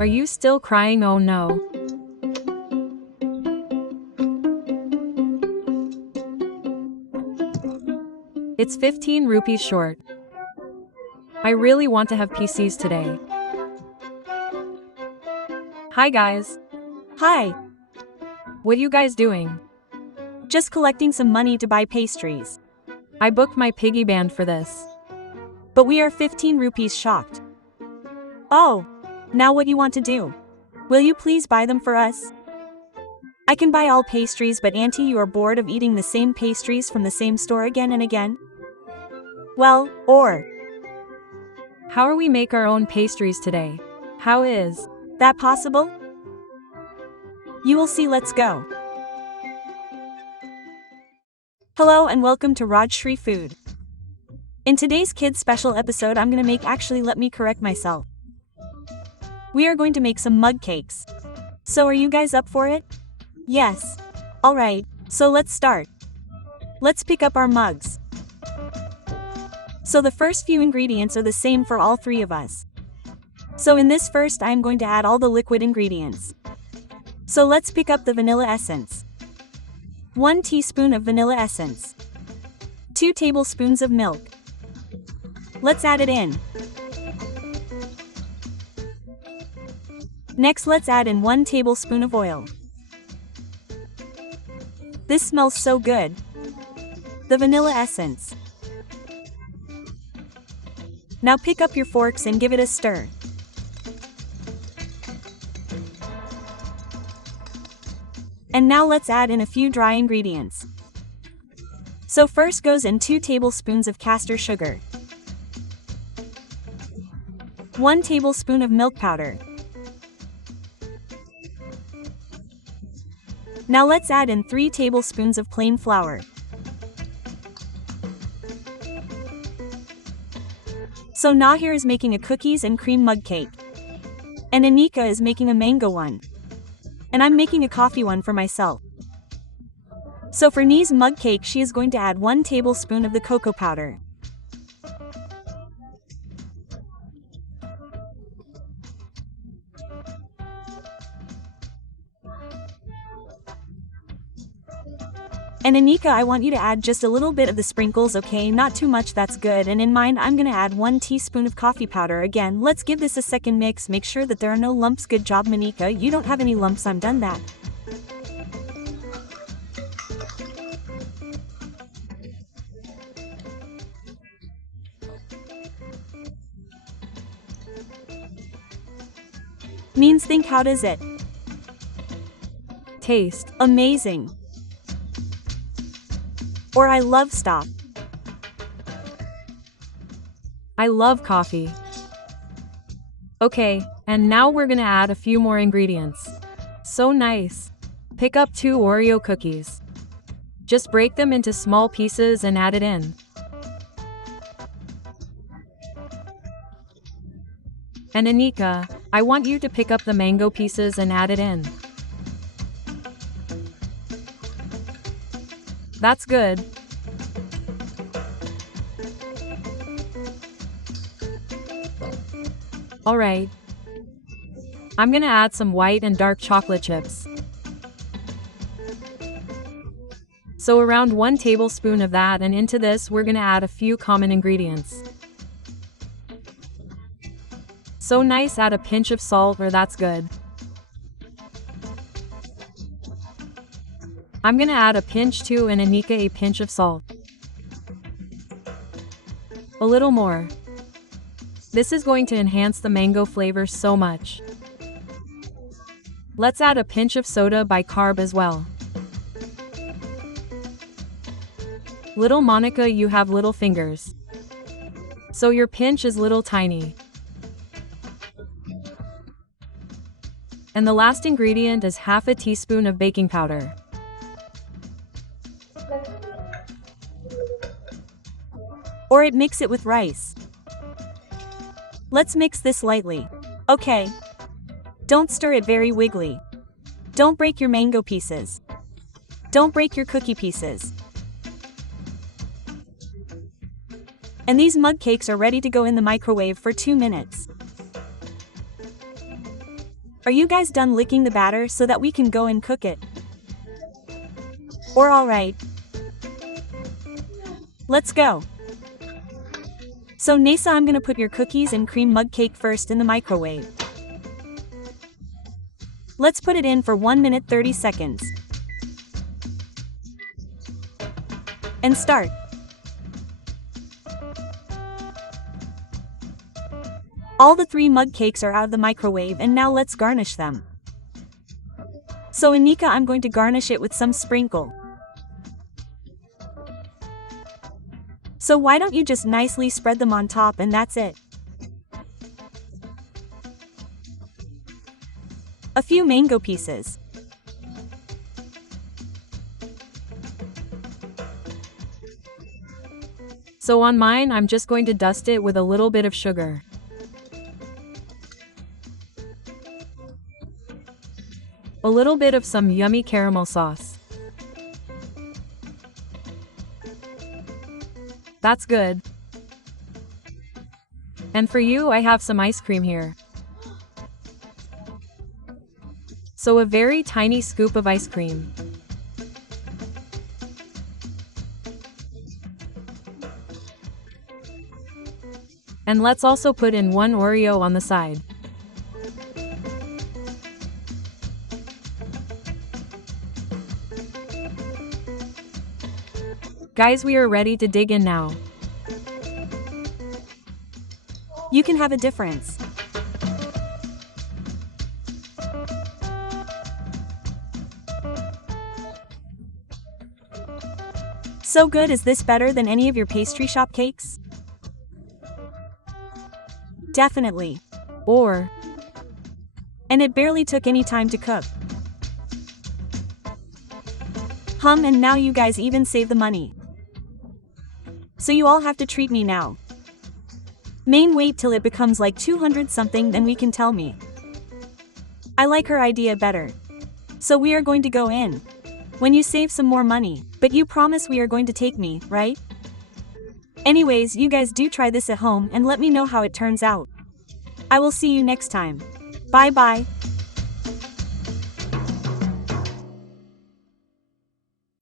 Are you still crying? Oh no. It's 15 rupees short. I really want to have PCs today. Hi guys. Hi. What are you guys doing? Just collecting some money to buy pastries. I booked my piggy bank for this. But we are 15 rupees shocked. Oh. Now what you want to do? Will you please buy them for us? I can buy all pastries, but auntie, you are bored of eating the same pastries from the same store again and again? Well, or how are we make our own pastries today? How is that possible? You will see. Let's go. Hello and welcome to Rajshri Food. In today's kids special episode, I'm gonna make let me correct myself. We are going to make some mug cakes. So are you guys up for it? Yes. Alright, so let's start. Let's pick up our mugs. So the first few ingredients are the same for all three of us. So in this first, I am going to add all the liquid ingredients. So let's pick up the vanilla essence. 1 teaspoon of vanilla essence. 2 tablespoons of milk. Let's add it in. Next, let's add in 1 tablespoon of oil. This smells so good. The vanilla essence. Now pick up your forks and give it a stir. And now let's add in a few dry ingredients. So first goes in 2 tablespoons of castor sugar. 1 tablespoon of milk powder. Now let's add in 3 tablespoons of plain flour. So Nahir is making a cookies and cream mug cake. And Anika is making a mango one. And I'm making a coffee one for myself. So for Nee's mug cake, she is going to add 1 tablespoon of the cocoa powder. And Anika, I want you to add just a little bit of the sprinkles, okay? Not too much, that's good. And in mine, I'm gonna add 1 teaspoon of coffee powder. Again, let's give this a second mix. Make sure that there are no lumps. Good job, Manika. You don't have any lumps. I'm done that. Means think, how does it taste? Amazing. Or I love stop. I love coffee. Okay, and now we're gonna add a few more ingredients. So nice. Pick up 2 Oreo cookies. Just break them into small pieces and add it in. And Anika, I want you to pick up the mango pieces and add it in. That's good. Alright. I'm gonna add some white and dark chocolate chips. So around 1 tablespoon of that, and into this we're gonna add a few common ingredients. So nice, add a pinch of salt, or that's good. I'm gonna add a pinch too, and Anika a pinch of salt. A little more. This is going to enhance the mango flavor so much. Let's add a pinch of soda bicarb as well. Little Monica, you have little fingers. So your pinch is little tiny. And the last ingredient is half a teaspoon of baking powder. Or it mix it with rice. Let's mix this lightly. Okay. Don't stir it very wiggly. Don't break your mango pieces. Don't break your cookie pieces. And these mug cakes are ready to go in the microwave for 2 minutes. Are you guys done licking the batter so that we can go and cook it? Or alright. Let's go. So Nasa, I'm gonna put your cookies and cream mug cake first in the microwave. Let's put it in for 1 minute 30 seconds. And start. All the 3 mug cakes are out of the microwave and now let's garnish them. So Anika, I'm going to garnish it with some sprinkle. So why don't you just nicely spread them on top and that's it. A few mango pieces. So on mine, I'm just going to dust it with a little bit of sugar. A little bit of some yummy caramel sauce. That's good. And for you, I have some ice cream here. So a very tiny scoop of ice cream. And let's also put in 1 Oreo on the side. Guys, we are ready to dig in now. You can have a difference. So good, is this better than any of your pastry shop cakes? Definitely. And it barely took any time to cook. And now you guys even save the money. So you all have to treat me now. Wait till it becomes like 200 something, then we can tell me. I like her idea better. So we are going to go in. When you save some more money, but you promise we are going to take me, right? Anyways, you guys do try this at home and let me know how it turns out. I will see you next time. Bye bye.